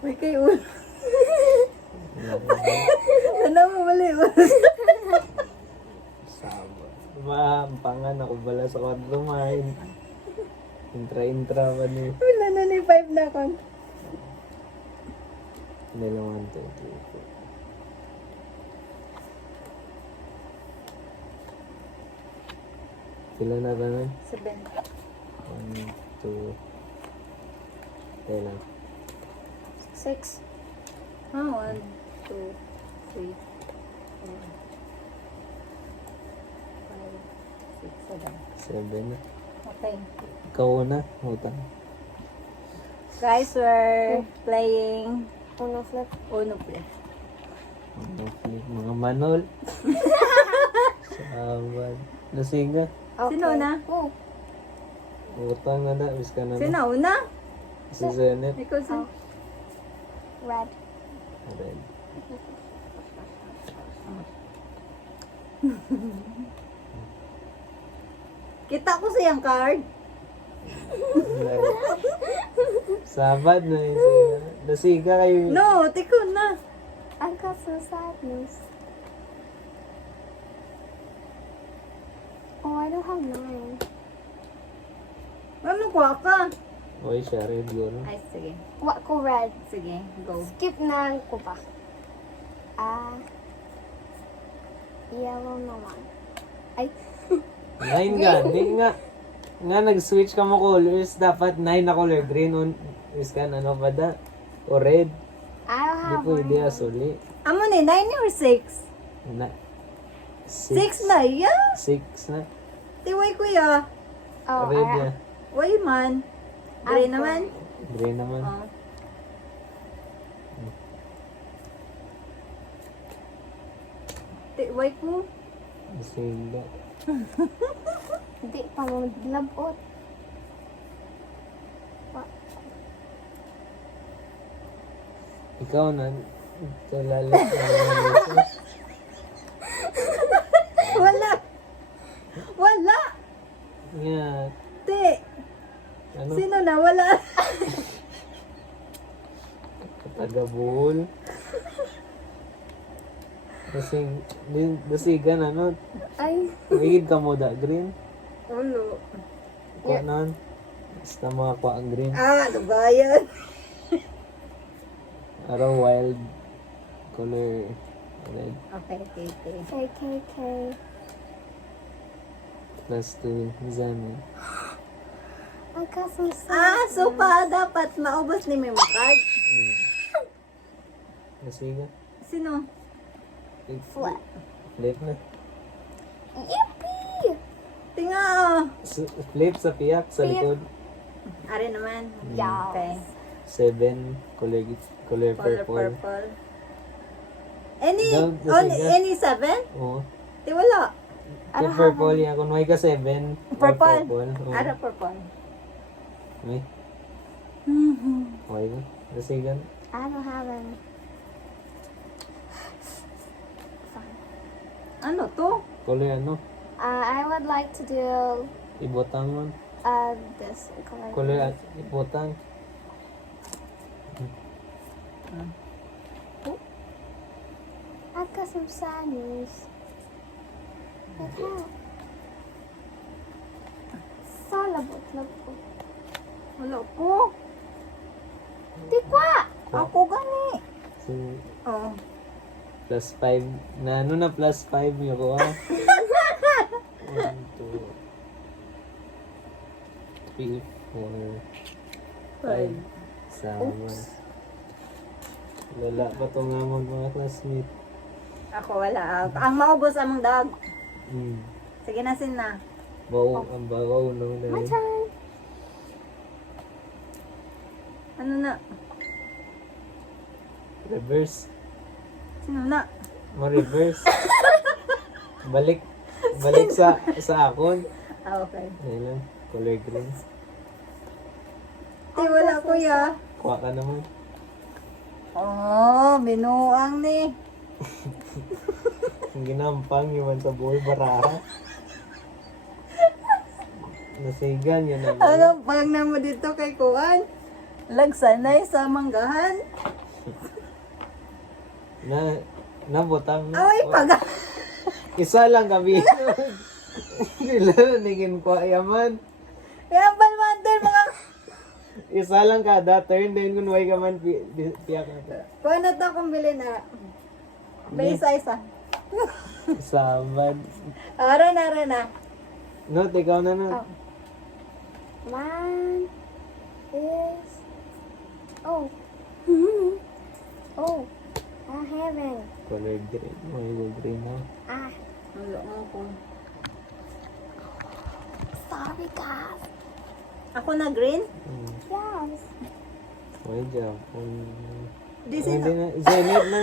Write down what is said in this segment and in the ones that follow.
May kay ulo. Ano mo mali ulo? Saba. Maampangan ako bala sa kwadro main. Intra man eh. Wala na ni 5 na kon. Nilang 1, 2, 3, 4. Pila na ba nun? 7. 1, 2. Kailan? 6. Ah, 1, 2, 3, 4, 5, 6, 7. 7 na. Okay. Ikaw na. Utang. Guys, we're playing Uno flip. Uno Play. Mga manol. Saban. Nasinga. Okay. Sino na? Oh. Utang na na. Bis ka na Sino na. una? Si Zenith. Ikaw si... Red. Red. Kita ko siyang card. Sabad na yun. Nasiga kayo. No, tiko na. I got some sadness. Oh, I don't have 9. Ano kuha ka? Oy, siya red yun. Ay, sige. What ko red? Sige, go. Skip na ko pa. Yellow naman. Ay, 9 ka. Di nga. Nga nag-switch ka mo colors. Dapat 9 na color. Green on. Is ka na ano pa da? O red. I don't Di have pwede one. asuli. Amo ni, 9 or 6? Na. 6 na, yeah. 6 na. Tiway kuya. Oh, Red I, na. Why man? Gray naman. Green naman. Oh. Tiway ko. Nasiga. Hindi pa mo labot. Ikaw na. Talalit na naman. Wala. Wala. Nga. Ti. Ano? Sino na? Wala. Tagabuhol. Nasiga na no. Ay, Wigid ka mo da green. Ulo. Kuha na. Basta mga kuha ang green. Ah, ano ba yan? Araw wild color red Okay, okay, okay. KKK. plus 2 Zano. I got some Ah, sadness. so pa dapat maubos ni Memo card. Nasiga. Sino? Flat. Flip na. Yippee! Tinga. Flip sa piyak sa Piyak. likod. Are naman. Yes. Okay. 7 color Color purple. purple. Any, Down, on, nasiga. any 7? Oo. Di wala. Kung purple yan. Kung may ka 7. Purple. Oo. Ara purple. May. Okay ka. Nasigan. I don't have any. Fine. Ano to? Color ano? I would like to do Ibotang man. this color. Color at ibotang. I got some sadness. Like how? Salabot. Wala ko. Di kwa! Ako gani. So, Oh. plus 5. Na ano na plus 5 niyo ko ah. 1, 2, 3, 4, 5, 7. Lala pa to nga mga classmate. Ako wala. Ang maubos among dog. Hmm. Sige na sin na. Ang bawaw no My dahil. turn. Ano na? Reverse. Sino na? Reverse. Balik sa akon. Ah, okay. Ayun lang. Color green. Di wala kuya. Kuha ka naman. Oh, binuang ni. Ang ginampang yun sa buhay baraha. Nasigan yun na. Ano, pag mo dito kay Kuan, lagsanay sa manggahan. Nabutang. Ay, pag... Isa lang kami. Sila naging kwa yaman. Kaya balmandan mga... Isa lang kada turn din kung way ka man piyak na. Kuha na to kung bilhin na. Isa-isa. Sabad. Ara na. No, ikaw na na. Oh. Mine is. Oh. Oh. I haven't. Color green. May green na. Ah. Wala mo ko. Sorry, guys. Ako na green? Yes. May job. This is... Hindi na. Zenith na.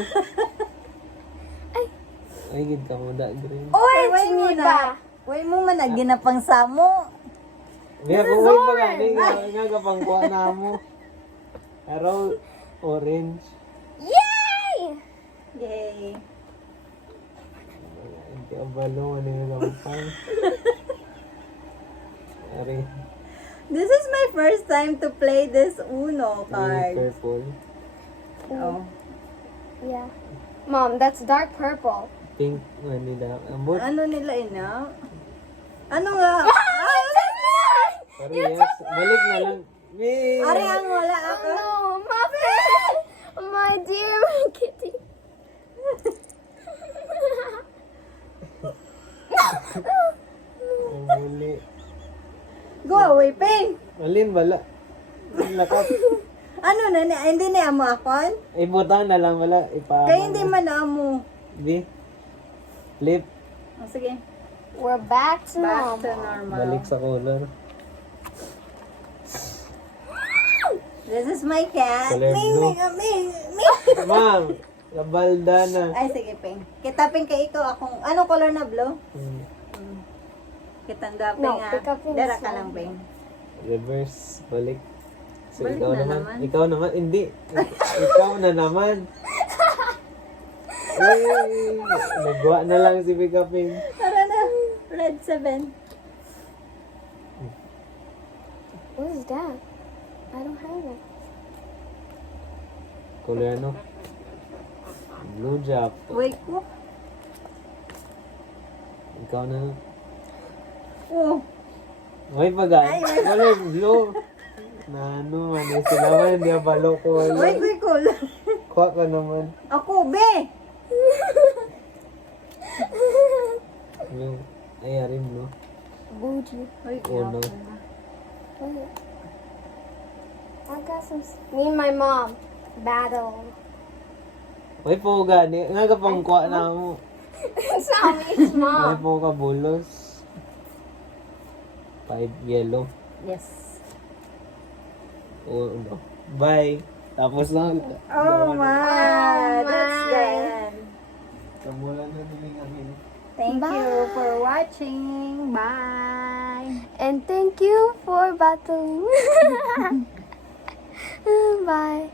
Ay, gid ka mo da green. Orange Way mo niba. na. Way mo man na ginapang samo. May ako way pa gani nga kapang kuha na mo. Araw orange. Yay! Yay. Hindi abalo ano yung gampang. Ari, This is my first time to play this Uno card. purple. Oh. Yeah. Mom, that's dark purple. Pink nila. Ambot. Ano nila ina? Ano nga? Pero yes, balik na lang. May... Ari ang wala ako. No, Muffin! My dear kitty. Ang muli. Go away, Ping. Alin bala. Lakap. Ano na ni? Hindi na amo akon? Ibutang na lang wala. Kaya hindi man na amo. Di. Flip. Oh, sige. We're back to Back to normal. normal. Balik sa color. This is my cat. Color Ming, blue. Ming. Ma'am, kabalda na. Ay, sige, Ping. Kita, Ping, kay ikaw akong... Anong color na blue? Hmm. Kitanda, Ping, No, ah. pick up Ping Dara is ka lang, Ping. Reverse. Balik. So, Balik ikaw na naman. naman. Ikaw naman. Hindi. Ikaw na naman. Ay, nagwa na lang si Pickupping. Tara na. Red 7. What is that? I don't have it. Color ano? Blue Jap. Wait ko. Ikaw na. Oh. May pagay. Ay, may- Color blue. Na ano man. Sila man. Hindi balo ko. Wait, wait, cool. Kuha ka naman. Ako, be. Yung ayarin blue. Bougie. Wait, Oh, no. Wait. I got some. Me and my mom battle. May po gani. Nga kapang kuha na mo. It's not me, it's May mom. po ka bulos. 5 yellow. Yes. O ano. Bye. Tapos lang. Oh, my. Oh, That's my. good. Kamulan na din kami. Thank Bye. you for watching. Bye. And thank you for battling. Bye.